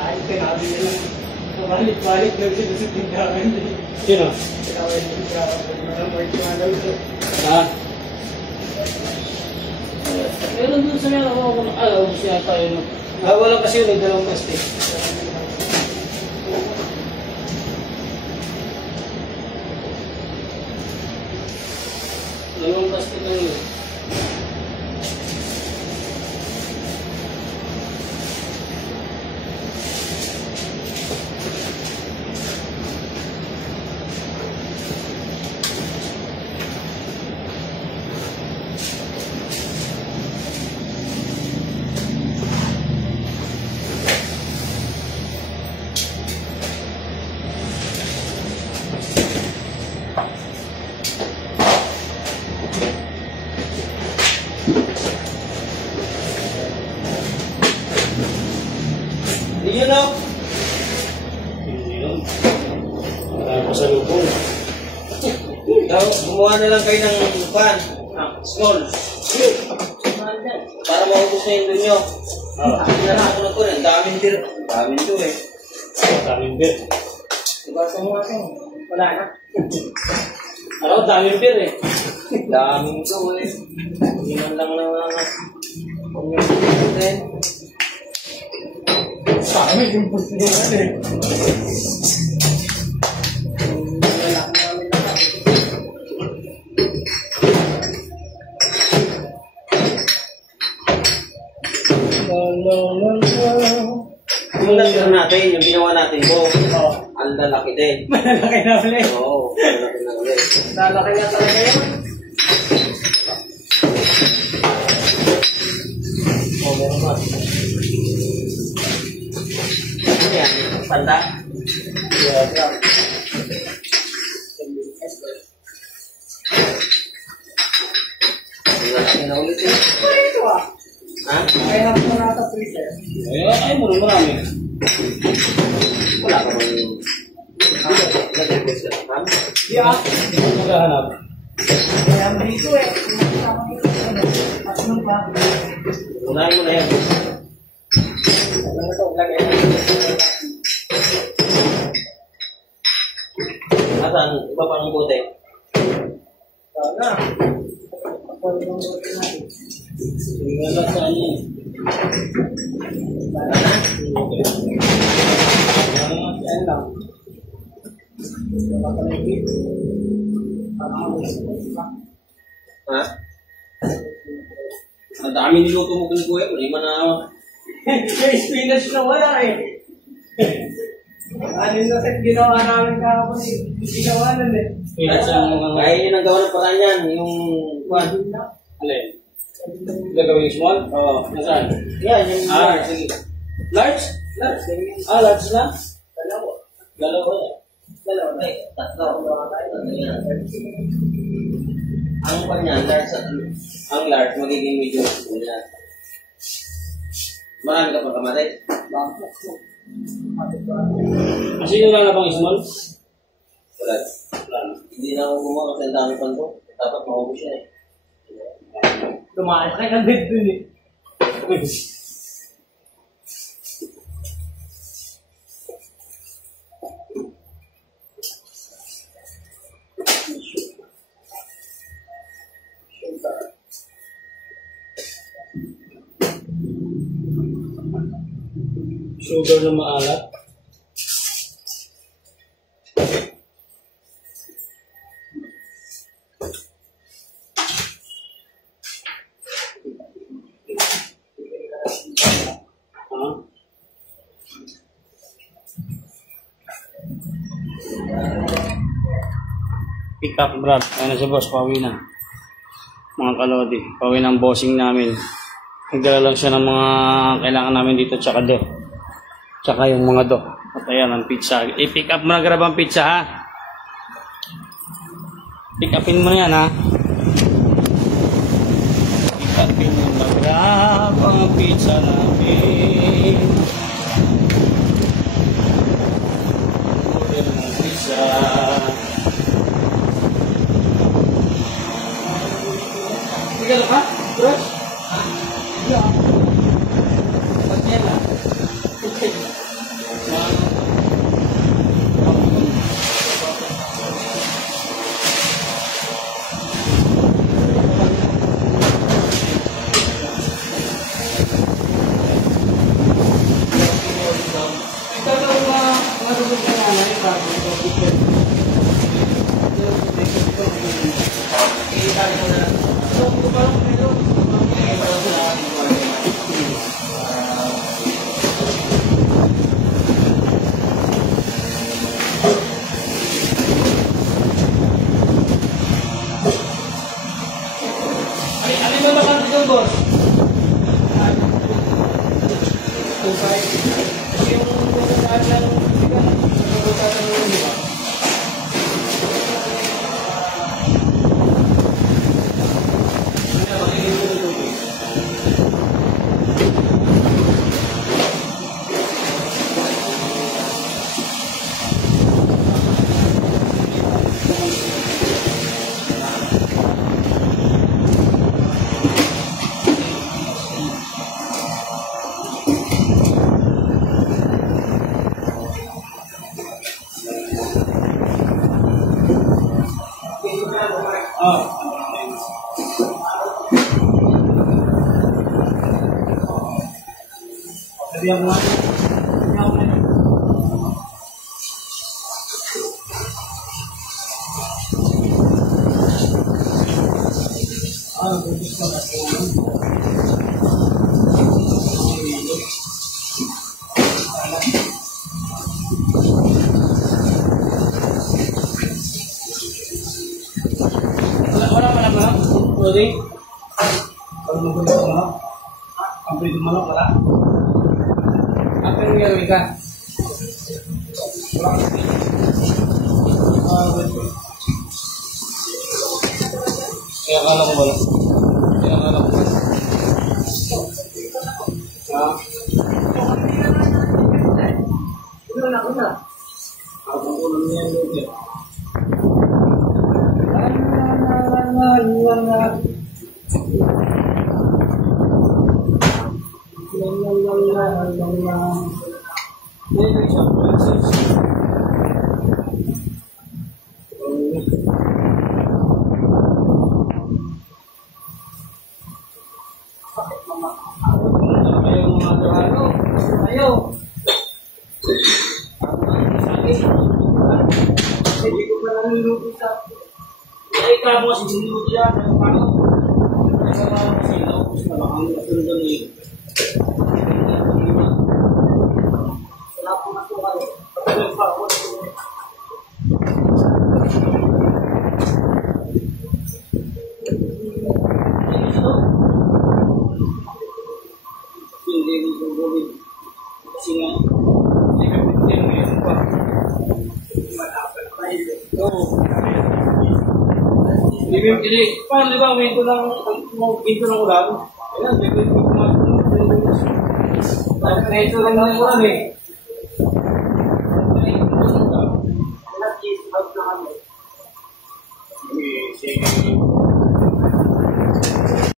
Ay, sinabi nila. Balik-balik daw sila sa tindahan. Sino? Ah. Pero doon sa mga ako siya tayo. Wala kasi yun, dalawang paste. Dalawang paste lang yun. Yun o. Yun. Tayo pa sa lupong. Gumawa na lang kayo ng pan. Small. Para maubos na yung doon nyo. Ako na po rin. Daming beer. Daming to eh. Daming beer. Diba sa mga ito? Wala na. Ano? Daming beer eh. Daming to eh. Hindi man lang na mga Sana yung pusto nyo eh. Yung nasira natin, yung ginawa natin ko, ang lalaki din. Malalaki na ulit. Oo, lalaki na ulit. Lalaki na talaga yun. Oo, meron ba? Ano yan? Panda? Yeah. Lalaki na ulit eh. Ano ito ah? Ha? Kaya na po nata freezer. Ay, marami. Wala ka bang... Nag-request ka na? Yeah. Maghahanap. Kaya dito eh. Tatlong pa. Unahin mo na yan. Ano ito? Lagay na. Asan? Iba pa ng bote? Sana. Tingnan saan yun. Sana na. Yan lang. Ha? Ang dami niluto mo kung kuya. Wala man na... May spinach na wala eh. Ano na set ginawa namin kahapon eh. Ginawa nun eh. Kaya yun ang gawa ng paraan yan. Yung... Alin? Gagawin small? Oo. Nasaan? Yan, yung... Sige. Large? Large. Large na? Dalawa. Dalawa yan. Dalawa na eh. Tatlo. Ang pa niyan, ang large, magiging medium spoon yan. Marami ka pa kamatay? Kasi yung wala na bang small? Wala. Hindi na ako gumawa kasi ang dami pa ito. Dapat maubos siya eh. Tumakas na ka din dun eh. Sugar na maalat. Pick up Brad. Ayun na si boss, pauwi na. Mga kalodi, pauwi ng bossing namin. Nagdala lang siya ng mga kailangan namin dito, tsaka do. Tsaka yung mga do. At ayan, ang pizza. I-pick up mo na grab ang pizza, ha? Pick upin mo na yan, ha? Pick upin mo na grab ang pizza namin. Order ng pizza. Tigil ka? Brush? Yeah. husay. Kasi yung gagawin lang ng bigan, nagkakutasan mo yun, di ba? Sabihan mo nga. Gusto na wala manok. Pwede? Pag magulong ka manok? Ang pwede manok, wala? Apa yang gawin ka? Betul. Kaya akala ko wala. Kaya akala ko wala. Una. Ako ko naman yan doon. Ayo. Hindi ko pa naluluto sa... Ay, kamo si Jinuto yan. Paano? Ay, kamo si Jinuto. Ang nasundan niyo. Wala po na po kayo. Pagkakas pa ako. Hindi mo sa bulit. Kasi nga, hindi ka pintin mo yun pa. Oo. Hindi, paano di ba, winto ng ulan? Ayan, hindi ko ito lang ng ulan eh. Sige.